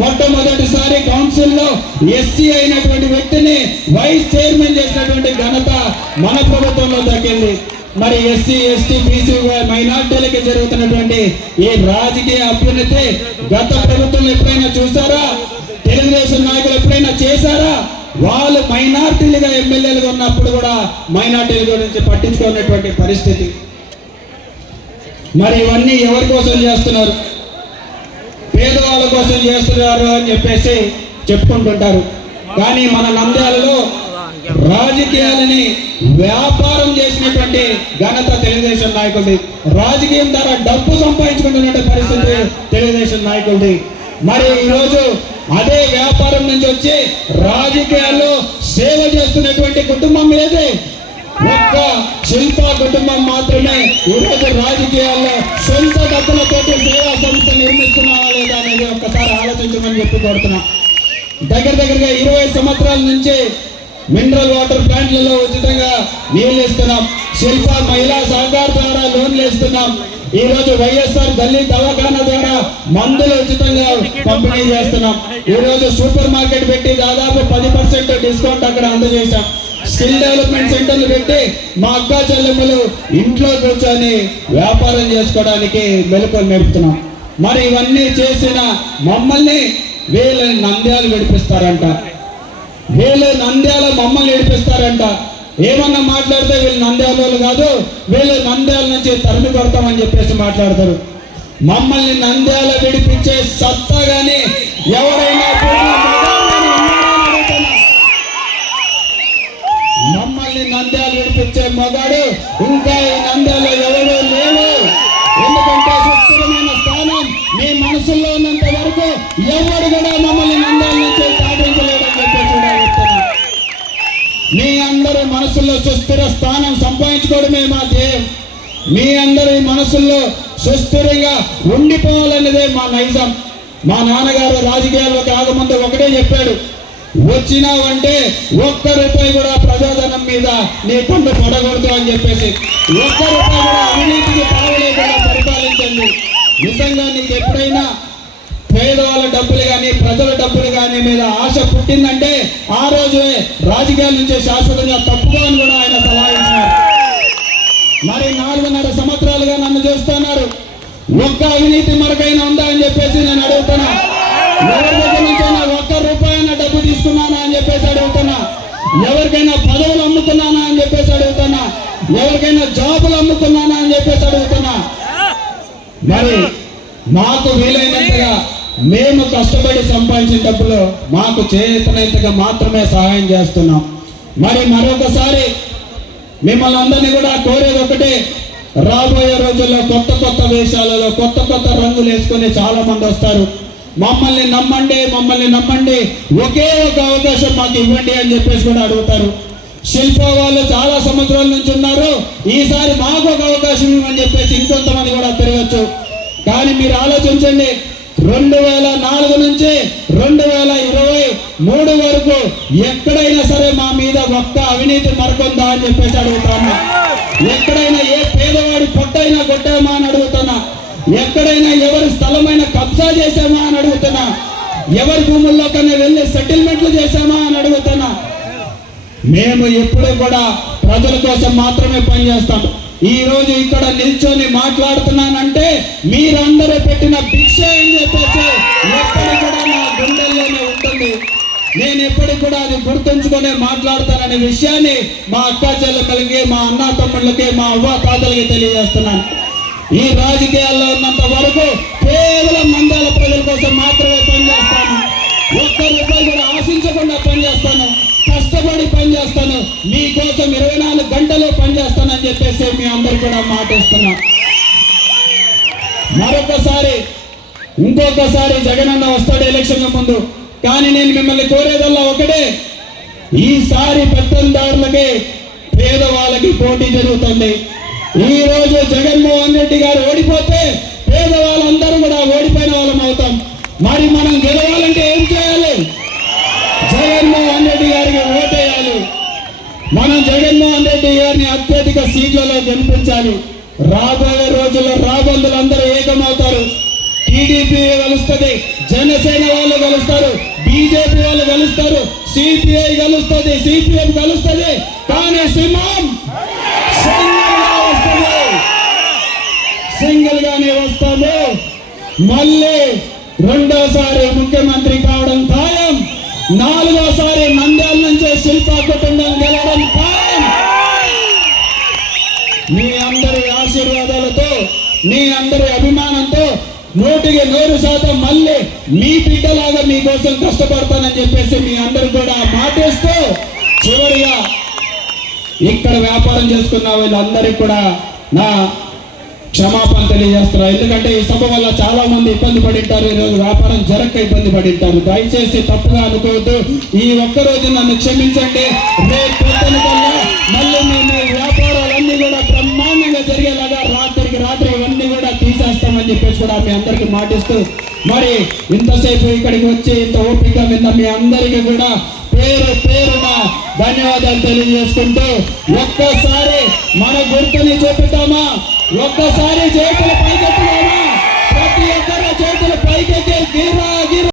మొట్టమొదటిసారి కౌన్సిల్లో ఎస్సీ అయినటువంటి వ్యక్తిని వైస్ చైర్మన్ చేసినటువంటి ఘనత మన ప్రభుత్వంలో దక్కింది. మరి ఎస్సీ ఎస్టీ బీసీ మైనార్టీలకి జరుగుతున్నటువంటి ఈ రాజకీయ అభ్యున్నతి గత ప్రభుత్వం ఎప్పుడైనా చూసారా తెలుగుదేశం నాయకులు ఎప్పుడైనా చేశారా? వాళ్ళు మైనార్టీలుగా ఎమ్మెల్యేలుగా ఉన్నప్పుడు కూడా మైనార్టీల గురించి పట్టించుకున్నటువంటి పరిస్థితి. మరి ఇవన్నీ ఎవరి కోసం చేస్తున్నారు? పేదవాళ్ళ కోసం చేస్తున్నారు అని చెప్పేసి చెప్పుకుంటుంటారు. కానీ మన నంద్యాలలో రాజకీయాలని వ్యాపారం చేసినటువంటి ఘనత తెలుగుదేశం నాయకుడిది రాజకీయం ద్వారా డబ్బు సంపాదించుకుంటున్నటువంటి పరిస్థితి తెలుగుదేశం నాయకుడిది మరి ఈరోజు అదే వ్యాపారం నుంచి వచ్చి రాజకీయాల్లో సేవ చేస్తున్నటువంటి కుటుంబం లేదే ఒక్క శిల్ప కుటుంబం మాత్రమే ఈరోజు రాజకీయాల్లో సొంత డబ్బులతో సేవా సంస్థ నిర్మిస్తున్నావా లేదా అనేది ఒక్కసారి ఆలోచించమని చెప్పి కోరుతున్నా. దగ్గర దగ్గరగా ఇరవై సంవత్సరాల నుంచి మినరల్ వాటర్ ప్లాంట్లలో ఉచితంగా నీళ్ళు ఇస్తున్నాం. శిల్ప మహిళా సహకార ద్వారా లోన్లు ఇస్తున్నాం. ఈ రోజు వైఎస్ఆర్ గల్లీ దవాఖానా ద్వారా మందులు ఉచితంగా పంపిణీ చేస్తున్నాం. ఈ రోజు సూపర్ మార్కెట్ పెట్టి దాదాపు పది పర్సెంట్ డిస్కౌంట్ అక్కడ అందజేశాం. స్కిల్ డెవలప్మెంట్ సెంటర్లు పెట్టి మా అక్క చెల్లెమ్మలు ఇంట్లో కూర్చొని వ్యాపారం చేసుకోవడానికి మెలకువలు నేర్పుతున్నాం. మరి ఇవన్నీ చేసిన మమ్మల్ని వీళ్ళ నంద్యాలు విడిపిస్తారంట. వీళ్ళు నంద్యాల మమ్మల్ని విడిపిస్తారంట. ఏమన్నా మాట్లాడితే వీళ్ళు నంద్యాల వాళ్ళు కాదు వీళ్ళు నంద్యాల నుంచి తరిమి కొడతామని చెప్పేసి మాట్లాడతారు. మమ్మల్ని నంద్యాల విడిపించే సత్తా కానీ ఎవరైనా మనసుల్లో సుస్థిర స్థానం సంపాదించుకోవడమే మా ధ్యేయం. మీ అందరి మనసుల్లో సుస్థిరంగా ఉండిపోవాలన్నదే మా నైజం. మా నాన్నగారు రాజకీయాల్లో కాకముందు ఒకటే చెప్పాడు వచ్చినావంటే ఒక్క రూపాయి కూడా ప్రజాధనం మీద నీ పండు పడకూడదు అని చెప్పేసి. ఒక్క రూపాయి కూడా అవినీతికి తావలేకుండా పరిపాలించండి. నిజంగా నీకు ఎప్పుడైనా పేదవాళ్ళ డబ్బులు కానీ ప్రజల డబ్బులు కానీ మీద ఆశ పుట్టిందంటే ఆ రోజే రాజకీయాల నుంచి శాశ్వతంగా తప్పుగా అని కూడా ఆయన సలహా ఇచ్చినారు మరి నాలుగున్నర సంవత్సరాలుగా నన్ను చూస్తున్నారు. ఒక్క అవినీతి మరకైనా ఉందా అని చెప్పేసి నేను అడుగుతున్నా. ఎవరి దగ్గర నుంచైనా ఒక్క రూపాయన డబ్బు తీసుకున్నానా అని చెప్పేసి అడుగుతున్నా. ఎవరికైనా పదవులు అమ్ముతున్నానా అని చెప్పేసి అడుగుతున్నా. ఎవరికైనా జాబులు అమ్ముతున్నానా అని చెప్పేసి అడుగుతున్నా. మరి మాకు వీలైనంతగా మేము కష్టపడి సంపాదించిన డబ్బులో మాకు చేతనైతగా మాత్రమే సహాయం చేస్తున్నాం. మరి మరొకసారి మిమ్మల్ని అందరినీ కూడా కోరేది ఒకటే రాబోయే రోజుల్లో కొత్త కొత్త వేషాలలో కొత్త కొత్త రంగులు వేసుకొని చాలా మంది వస్తారు. మమ్మల్ని నమ్మండి మమ్మల్ని నమ్మండి ఒకే ఒక అవకాశం మాకు ఇవ్వండి అని చెప్పేసి కూడా అడుగుతారు. శిల్ప వాళ్ళు చాలా సంవత్సరాల నుంచి ఉన్నారు ఈసారి మాకు ఒక అవకాశం ఇవ్వని చెప్పేసి ఇంకొంతమంది కూడా తిరగచ్చు. కానీ మీరు ఆలోచించండి రెండు వేల నాలుగు నుంచి రెండు వేల ఇరవై మూడు వరకు ఎక్కడైనా సరే మా మీద ఒక్క అవినీతి మరకొందా అని చెప్పేసి అడుగుతాను ఎక్కడైనా ఏ పేదవాడి పొట్టైనా కొట్టామా అని అడుగుతున్నా. ఎక్కడైనా ఎవరి స్థలమైన కబ్జా చేసామా అని అడుగుతున్నా. ఎవరి భూముల్లో కన్నా వెళ్ళి సెటిల్మెంట్లు చేశామా అని అడుగుతున్నా. మేము ఎప్పుడూ కూడా ప్రజల కోసం మాత్రమే పనిచేస్తాం. ఈ రోజు ఇక్కడ నిల్చొని మాట్లాడుతున్నానంటే మీరందరూ పెట్టిన భిక్ష అని చెప్పేసి ఎప్పటి కూడా నా గుండెల్లోనే ఉంటుంది. నేను ఎప్పటికి కూడా అది గుర్తుంచుకొని మాట్లాడతాననే విషయాన్ని మా అక్క చెల్లెమ్మలకి మా అన్న తమ్ముళ్ళకి మా అవ్వ తాతలకి తెలియజేస్తున్నాను. ఈ రాజకీయాల్లో ఉన్నంత వరకు కేవలం మందాల ప్రజల కోసం మాత్రమే పనిచేస్తాను. ఒక్క మీకోసం ఇరవై నాలుగు గంటలు పనిచేస్తానని చెప్పేసి మీ అందరు కూడా మాటిస్తున్నా. మరొకసారి ఇంకొకసారి జగనన్న వస్తాడు ఎలక్షన్ల ముందు. కానీ నేను మిమ్మల్ని కోరేదల్లా ఒకటే ఈసారి పెత్తందారులకి పేదవాళ్ళకి పోటీ జరుగుతుంది. ఈ రోజు జగన్మోహన్ రెడ్డి గారు ఓడిపోతే పేదవాళ్ళందరూ కూడా ఓడిపోయిన వాళ్ళం అవుతాం. మరి మనం గెలవాలంటే ఏం చేయాలి జగన్మోహన్ రెడ్డి గారికి ఓటేయాలి మనం జగన్మోహన్ రెడ్డి గారిని అత్యధిక సీట్లలో గెలిపించాలి. రాబోయే రోజుల్లో రాబందులు అందరూ ఏకమవుతారు. టీడీపీ కలుస్తుంది జనసేన వాళ్ళు కలుస్తారు బీజేపీ వాళ్ళు కలుస్తారు సిపిఐ కలుస్తుంది సిపిఎం కలుస్తుంది కానీ సింహం సింగిల్ వస్తుంది. సింగిల్ గానే వస్తాము మళ్ళీ రెండోసారి ముఖ్యమంత్రి కావడం ఖాయం. నాలుగోసారి నంద్యాల నుంచి శిల్పా కుటుంబం గెలవడం ఖాయం మీ అందరి ఆశీర్వాదాలతో మీ అందరి అభిమానంతో నూటికి నూరు శాతం మళ్ళీ మీ బిడ్డలాగా మీకోసం కష్టపడతానని చెప్పేసి మీ అందరు కూడా మాటేస్తూ చివరిగా ఇక్కడ వ్యాపారం చేసుకున్న వీళ్ళందరికీ కూడా నా క్షమాపణ తెలియజేస్తున్నా. ఎందుకంటే ఈ సభ వల్ల చాలా మంది ఇబ్బంది పడింటారు ఈరోజు వ్యాపారం జరక్క ఇబ్బంది పడింటారు. దయచేసి తప్పుగా అనుకోవద్దు. ఈ ఒక్క రోజు నన్ను క్షమించండి. రేపు మళ్ళీ చెప్పేసి కూడా మీ అందరికి మాటిస్తూ మరి ఇంతసేపు ఇక్కడికి వచ్చి ఇంత ఓపిక విన్న మీ అందరికీ కూడా పేరు పేరున ధన్యవాదాలు తెలియజేసుకుంటూ ఒక్కసారి మన గుర్తుని చూపిద్దామా? ఒక్కసారి చేతులు పైకెత్తుదామా? ప్రతి ఒక్కరు చేతులు పైకెత్తి గిరా గిరా